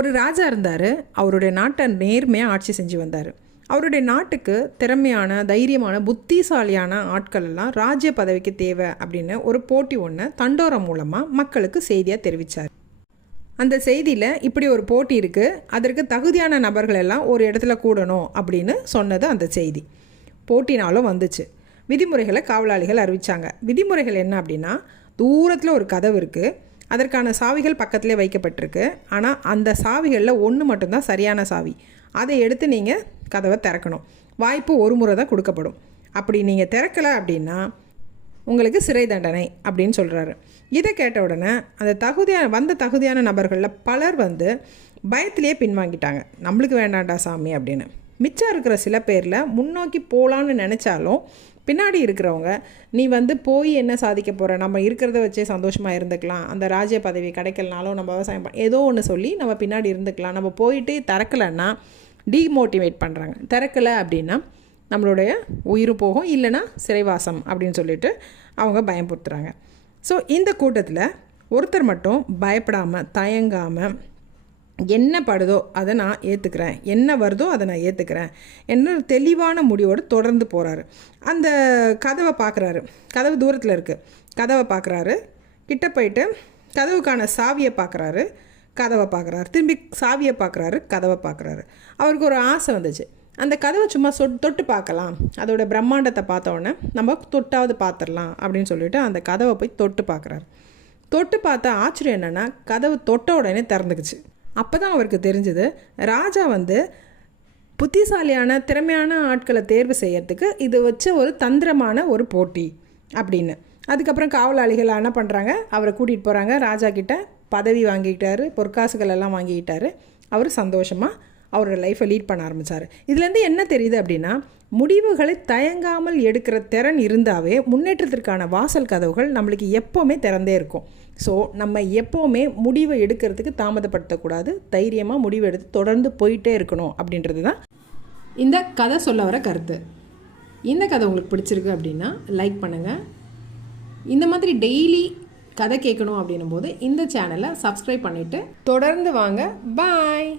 ஒரு ராஜா இருந்தார். அவருடைய நாட்டை நேர்மையாக ஆட்சி செஞ்சு வந்தார். அவருடைய நாட்டுக்கு திறமையான, தைரியமான, புத்திசாலியான ஆட்கள் எல்லாம் ராஜ்ய பதவிக்கு தேவை அப்படின்னு ஒரு போட்டி ஒன்று தண்டோரம் மூலமாக மக்களுக்கு செய்தியாக தெரிவித்தார். அந்த செய்தியில் இப்படி ஒரு போட்டி இருக்குது, அதற்கு தகுதியான நபர்கள் எல்லாம் ஒரு இடத்துல கூடணும் அப்படின்னு சொன்னது அந்த செய்தி. போட்டினாலும் வந்துச்சு. விதிமுறைகளை காவலாளிகள் அறிவித்தாங்க. விதிமுறைகள் என்ன அப்படின்னா, தூரத்தில் ஒரு கதவு இருக்குது, அதற்கான சாவிகள் பக்கத்திலே வைக்கப்பட்டிருக்கு. ஆனால் அந்த சாவிகளில் ஒன்று மட்டும்தான் சரியான சாவி. அதை எடுத்து நீங்கள் கதவை திறக்கணும். வாய்ப்பு ஒரு முறை தான் கொடுக்கப்படும். அப்படி நீங்கள் திறக்கலை அப்படின்னா உங்களுக்கு சிறை தண்டனை அப்படின்னு சொல்கிறாரு. இதை கேட்ட உடனே அந்த தகுதியான நபர்களில் பலர் பயத்திலே பின்வாங்கிட்டாங்க. நம்மளுக்கு வேண்டாண்டா சாமி அப்படின்னு. மிச்சம் இருக்கிற சில பேரில் முன்னோக்கி போகலான்னு நினச்சாலும் பின்னாடி இருக்கிறவங்க, நீ போய் என்ன சாதிக்க போகிற, நம்ம இருக்கிறத வச்சே சந்தோஷமாக இருந்துக்கலாம், அந்த ராஜ்ய பதவி கிடைக்கலனாலும் நம்ம விவசாயம் ஏதோ ஒன்று சொல்லி நம்ம பின்னாடி இருந்துக்கலாம், நம்ம போயிட்டு திறக்கலைன்னா டீமோட்டிவேட் பண்ணுறாங்க. திறக்கலை அப்படின்னா நம்மளுடைய உயிர் போகும், இல்லைன்னா சிறைவாசம் அப்படின்னு சொல்லிட்டு அவங்க பயம்படுத்துகிறாங்க. ஸோ இந்த கூட்டத்தில் ஒருத்தர் மட்டும் பயப்படாமல், தயங்காமல், என்ன படுதோ அதை நான் ஏற்றுக்கிறேன், என்ன வருதோ அதை நான் ஏற்றுக்கிறேன் என்ன தெளிவான முடிவோடு தொடர்ந்து போகிறாரு. அந்த கதவை பார்க்குறாரு. கதவு தூரத்தில் இருக்குது. கதவை பார்க்குறாரு. கிட்ட போயிட்டு கதவுக்கான சாவியை பார்க்குறாரு. கதவை பார்க்குறாரு. திரும்பி சாவியை பார்க்குறாரு. கதவை பார்க்குறாரு. அவருக்கு ஒரு ஆசை வந்துச்சு. அந்த கதவை சும்மா தொட்டு பார்க்கலாம், அதோட பிரம்மாண்டத்தை பார்த்தோன்னே நம்ம தொட்டாவது பார்த்துடலாம் அப்படின்னு சொல்லிட்டு அந்த கதவை போய் தொட்டு பார்க்குறாரு. தொட்டு பார்த்த ஆச்சரியம் என்னென்னா, கதவு தொட்ட உடனே திறந்துக்குச்சு. அப்போ தான் அவருக்கு தெரிஞ்சது, ராஜா புத்திசாலியான, திறமையான ஆட்களை தேர்வு செய்யறதுக்கு இது வச்ச ஒரு தந்திரமான ஒரு போட்டி அப்படின்னு. அதுக்கப்புறம் காவலாளிகள் என்ன பண்ணுறாங்க, அவரை கூட்டிகிட்டு போகிறாங்க. ராஜா கிட்ட பதவி வாங்கிக்கிட்டாரு, பொற்காசுகள் எல்லாம் வாங்கிக்கிட்டாரு. அவர் சந்தோஷமாக அவரோட லைஃப்பை லீட் பண்ண ஆரம்பித்தார். இதுலேருந்து என்ன தெரியுது அப்படின்னா, முடிவுகளை தயங்காமல் எடுக்கிற திறன் இருந்தாவே முன்னேற்றத்திற்கான வாசல் கதவுகள் நம்மளுக்கு எப்போவுமே திறந்தே இருக்கும். ஸோ நம்ம எப்போவுமே முடிவை எடுக்கிறதுக்கு தாமதப்படுத்தக்கூடாது. தைரியமாக முடிவு எடுத்து தொடர்ந்து போயிட்டே இருக்கணும் அப்படின்றது தான் இந்த கதை சொல்ல வர கருத்து. இந்த கதை உங்களுக்கு பிடிச்சிருக்கு அப்படின்னா லைக் பண்ணுங்கள். இந்த மாதிரி டெய்லி கதை கேட்கணும் அப்படின்னும் போது இந்த சேனலை சப்ஸ்கிரைப் பண்ணிவிட்டு தொடர்ந்து வாங்க. பாய்.